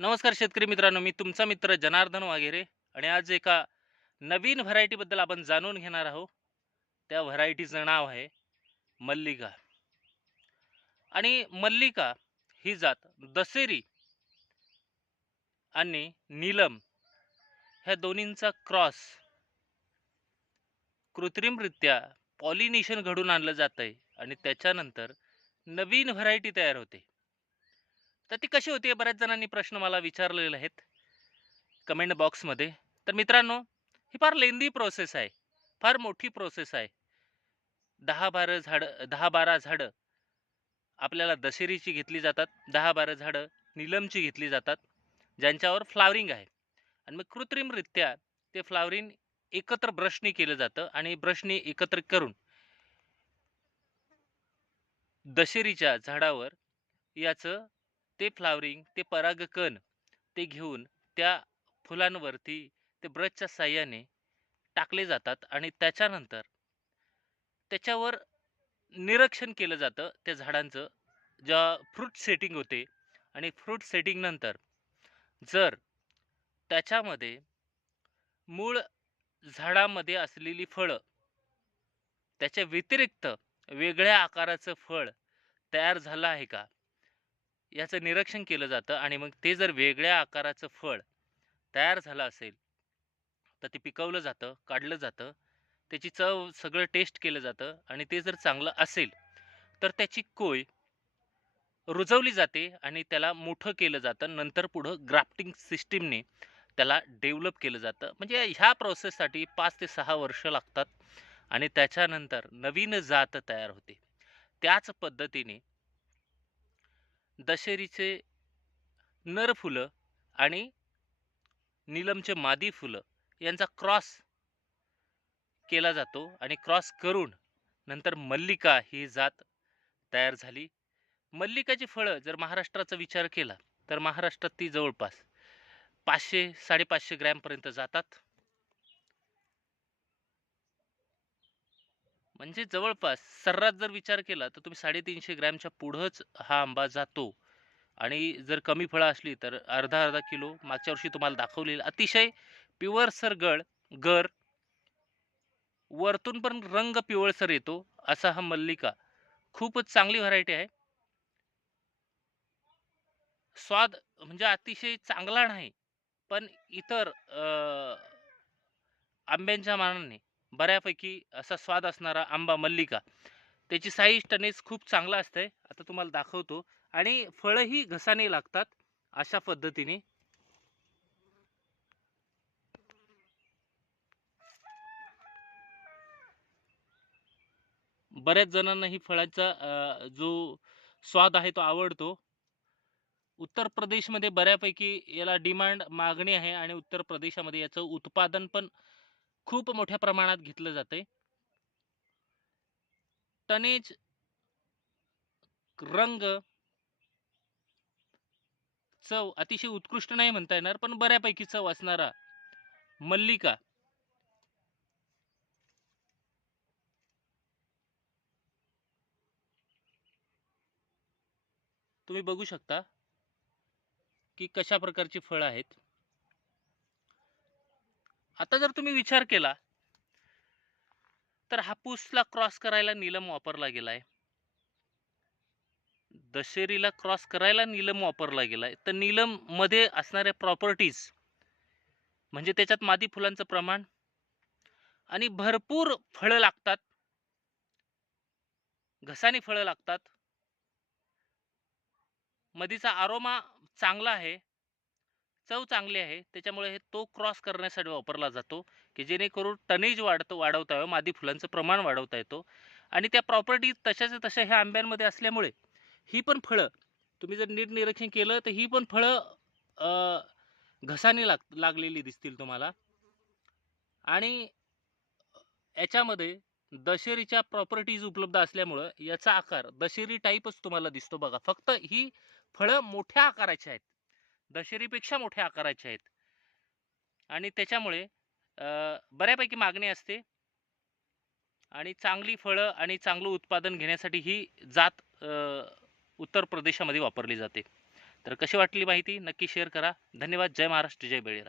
नमस्कार शेतकरी मित्रांनो मी तुमचा मित्र जनार्दन वागेरे आणि आज एका नवीन व्हरायटीबद्दल आपण जाणून घेणार आहोत. त्या व्हरायटीचं नाव आहे मल्लिका. आणि मल्लिका ही जात दसेरी आणि नीलम ह्या दोन्हींचा क्रॉस कृत्रिमरित्या पॉलिनेशन घडून आणलं जातं आहे आणि त्याच्यानंतर नवीन व्हरायटी तयार होते. तर ती कशी होती बऱ्याच जणांनी प्रश्न मला विचारलेले आहेत. कमेंट बॉक्समध्ये तर मित्रांनो ही फार लेंदी प्रोसेस आहे. फार मोठी प्रोसेस आहे. दहा बारा झाडं दहा बारा झाडं आपल्याला दशेरीची घेतली जातात. दहा बारा झाडं नीलमची घेतली जातात. ज्यांच्यावर फ्लावरिंग आहे. आणि मग कृत्रिमरित्या ते फ्लावरिंग एकत्र ब्रशनी केलं जातं आणि ब्रशनी एकत्र करून दशेरीच्या झाडावर याचं ते फ्लावरिंग ते परागकण ते घेऊन त्या फुलांवरती ते ब्रशच्या साह्याने टाकले जातात आणि त्याच्यानंतर त्याच्यावर निरीक्षण केलं जातं त्या झाडांचं ज्या फ्रूट सेटिंग होते आणि फ्रूट सेटिंगनंतर जर त्याच्यामध्ये मूळ झाडामध्ये असलेली फळं त्याच्या व्यतिरिक्त वेगळ्या आकाराचं फळ तयार झालं आहे का? याचं निरीक्षण केलं जातं आणि मग ते जर वेगळ्या आकाराचं फळ तयार झालं असेल तर ते पिकवलं जातं काढलं जातं त्याची चव सगळं टेस्ट केलं जातं आणि ते जर चांगलं असेल तर त्याची कोय रुजवली जाते आणि त्याला मोठं केलं जातं. नंतर पुढं ग्राफ्टिंग सिस्टीमने त्याला डेव्हलप केलं जातं. म्हणजे ह्या प्रोसेससाठी पाच ते सहा वर्ष लागतात आणि त्याच्यानंतर नवीन जात तयार होते. त्याच पद्धतीने दशेरीचे नर फुलं आणि नीलमचे मादी फुलं यांचा क्रॉस केला जातो आणि क्रॉस करून नंतर मल्लिका ही जात तयार झाली. मल्लिकाची फळं जर महाराष्ट्राचा विचार केला तर महाराष्ट्रात ती जवळपास पाचशे साडेपाचशे ग्रॅमपर्यंत जातात. म्हणजे जवळपास सर्रास जर विचार केला तर तुम्ही साडेतीनशे ग्रॅमच्या पुढंच हा आंबा जातो. आणि जर कमी फळं असली तर अर्धा अर्धा किलो मागच्या वर्षी तुम्हाला दाखवलेलं. अतिशय पिवळसर गळ गर वरतून पण रंग पिवळसर येतो असा हा मल्लिका. खूपच चांगली व्हरायटी आहे. स्वाद म्हणजे अतिशय चांगला नाही पण इतर आंब्यांच्या मानाने बऱ्यापैकी असा स्वाद असणारा आंबा मल्लिका. त्याची साईज टनेज खूप चांगला असतंय आता तुम्हाला दाखवतो. आणि फळंही घसाने लागतात अशा पद्धतीने. बऱ्याच जणांना ही फळाचा अं, जो स्वाद आहे तो आवडतो. उत्तर प्रदेशमध्ये बऱ्यापैकी याला डिमांड मागणी आहे आणि उत्तर प्रदेशामध्ये याचं उत्पादन पण खूप मोठ्या प्रमाणात घेतलं जाते टनेज रंग चव अतिशय उत्कृष्ट नाही म्हणता येणार पण बऱ्यापैकी चव असणारा मल्लिका. तुम्ही बघू शकता की कशा प्रकारची फळं आहेत. आता जर तुम्ही विचार केला तर हापूसला क्रॉस करायला नीलम वापरला गेलाय. दशेरीला क्रॉस करायला नीलम वापरला गेलाय. तर नीलममध्ये असणाऱ्या प्रॉपर्टीज म्हणजे त्याच्यात मादी फुलांचं प्रमाण आणि भरपूर फळं लागतात. घसानी फळं लागतात. मधीचा आरोमा चांगला आहे. चव चांगली आहे. त्याच्यामुळे हे तो क्रॉस करण्यासाठी वापरला जातो की जेणेकरून टनेज वाढतो वाढवता यावं मादी फुलांचं प्रमाण वाढवता येतो. आणि त्या प्रॉपर्टी तशाच तशा ह्या आंब्यांमध्ये असल्यामुळे ही पण फळं तुम्ही जर नीट निरीक्षण केलं तर ही पण फळं घसाने लाग लागलेली दिसतील तुम्हाला. आणि याच्यामध्ये दशेरीच्या प्रॉपर्टीज उपलब्ध असल्यामुळं याचा आकार दशेरी टाईपच तुम्हाला दिसतो बघा. फक्त ही फळं मोठ्या आकाराची आहेत. दशेरीपेक्षा मोठ्या आकाराचे आहेत. आणि त्याच्यामुळे बऱ्यापैकी मागणी असते. आणि चांगली फळं आणि चांगलं उत्पादन घेण्यासाठी ही जात उत्तर प्रदेशामध्ये वापरली जाते. तर कशी वाटली माहिती नक्की शेअर करा. धन्यवाद. जय महाराष्ट्र. जय बळीराज.